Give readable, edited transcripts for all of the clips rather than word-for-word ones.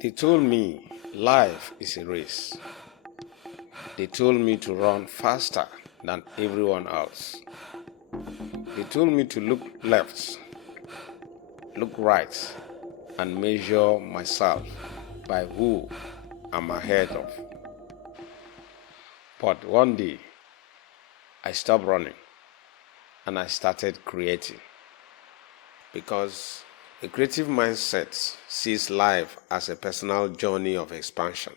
They told me life is a race. They told me to run faster than everyone else. They told me to look left, look right, and measure myself by who I'm ahead of. But one day, I stopped running and I started creating. Because a creative mindset sees life as a personal journey of expansion,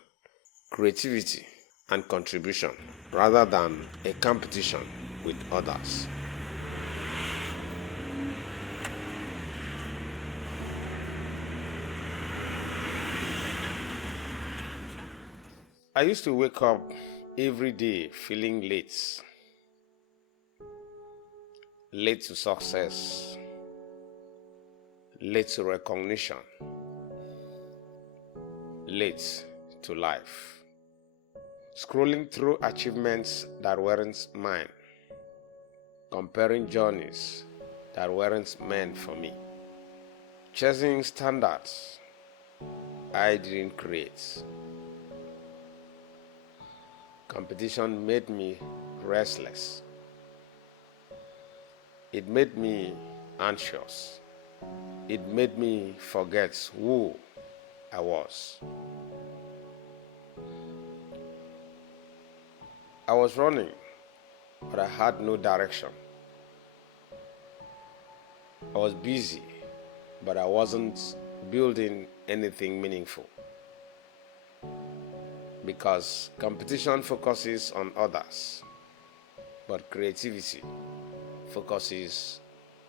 creativity, and contribution rather than a competition with others. I used to wake up every day feeling late to success, late to recognition, late to life. Scrolling through achievements that weren't mine, comparing journeys that weren't meant for me, chasing standards I didn't create. Competition made me restless. It made me anxious. It made me forget who I was. I was running, but I had no direction. I was busy, but I wasn't building anything meaningful. Because competition focuses on others, but creativity focuses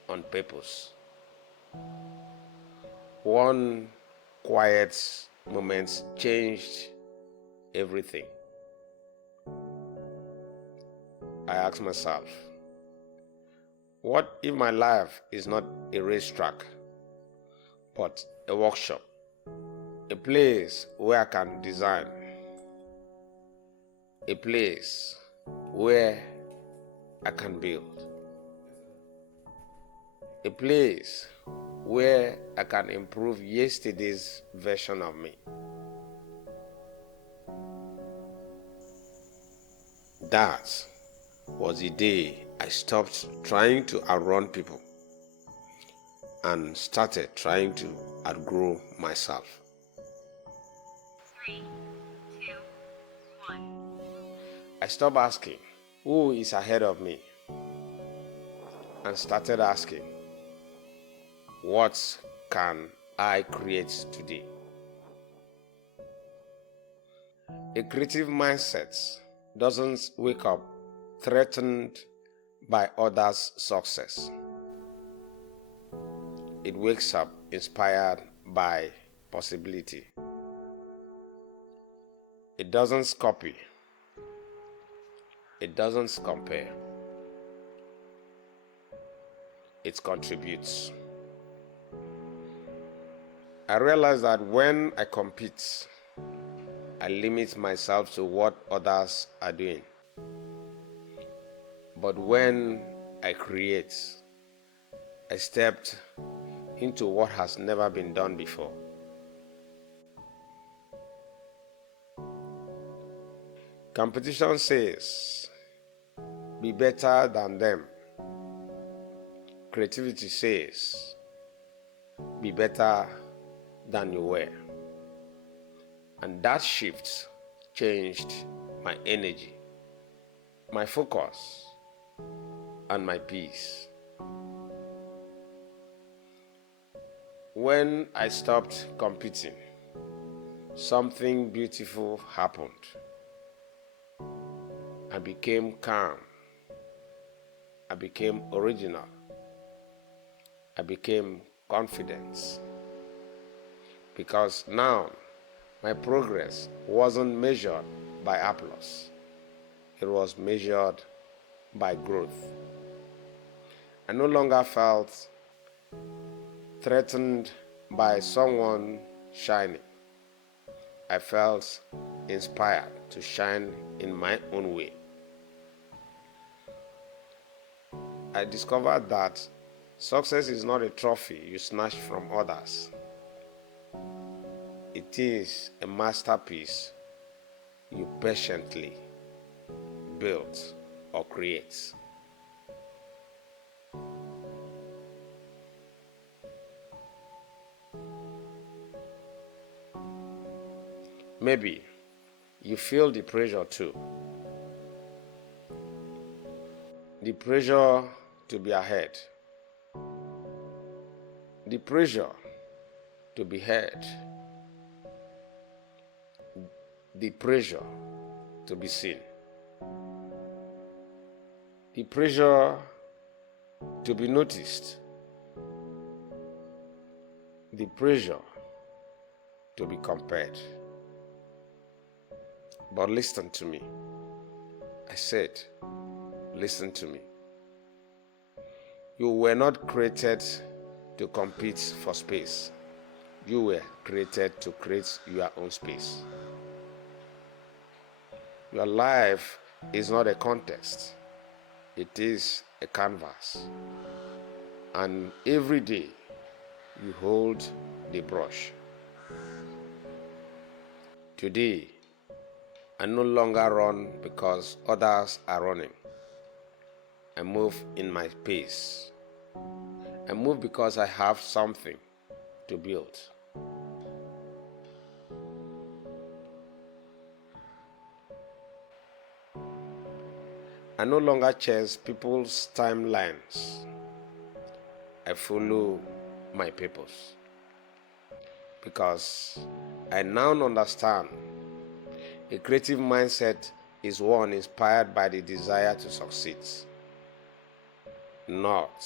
on purpose. One quiet moment changed everything. I asked myself, what if my life is not a racetrack, but a workshop, a place where I can design, a place where I can build, a place where I can improve yesterday's version of me. That was the day I stopped trying to outrun people and started trying to outgrow myself. 3, 2, 1. I stopped asking, who is ahead of me? And started asking, what can I create today? A creative mindset doesn't wake up threatened by others' success. It wakes up inspired by possibility. It doesn't copy. It doesn't compare. It contributes. I realize that when I compete, I limit myself to what others are doing. But when I create, I stepped into what has never been done before. Competition says, be better than them. Creativity says, be better than you were. And that shift changed my energy, my focus, and my peace. When I stopped competing, something beautiful happened. I became calm. I became original. I became confident. Because now my progress wasn't measured by applause. It was measured by growth. I no longer felt threatened by someone shining. I felt inspired to shine in my own way. I discovered that success is not a trophy you snatch from others. It is a masterpiece you patiently build or create. Maybe you feel the pressure too. The pressure to be ahead. The pressure to be heard. The pressure to be seen. The pressure to be noticed. The pressure to be compared. But listen to me. I said, listen to me. You were not created to compete for space. You were created to create your own space. Your life is not a contest. It is a canvas. And every day you hold the brush. Today, I no longer run because others are running. I move in my pace. I move because I have something to build. I no longer chase people's timelines. I follow my purpose. Because I now understand a creative mindset is one inspired by the desire to succeed, not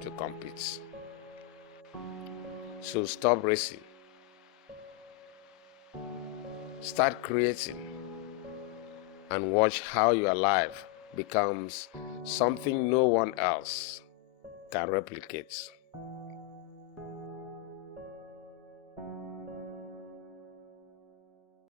to compete. So stop racing. Start creating and watch how your life becomes something no one else can replicate.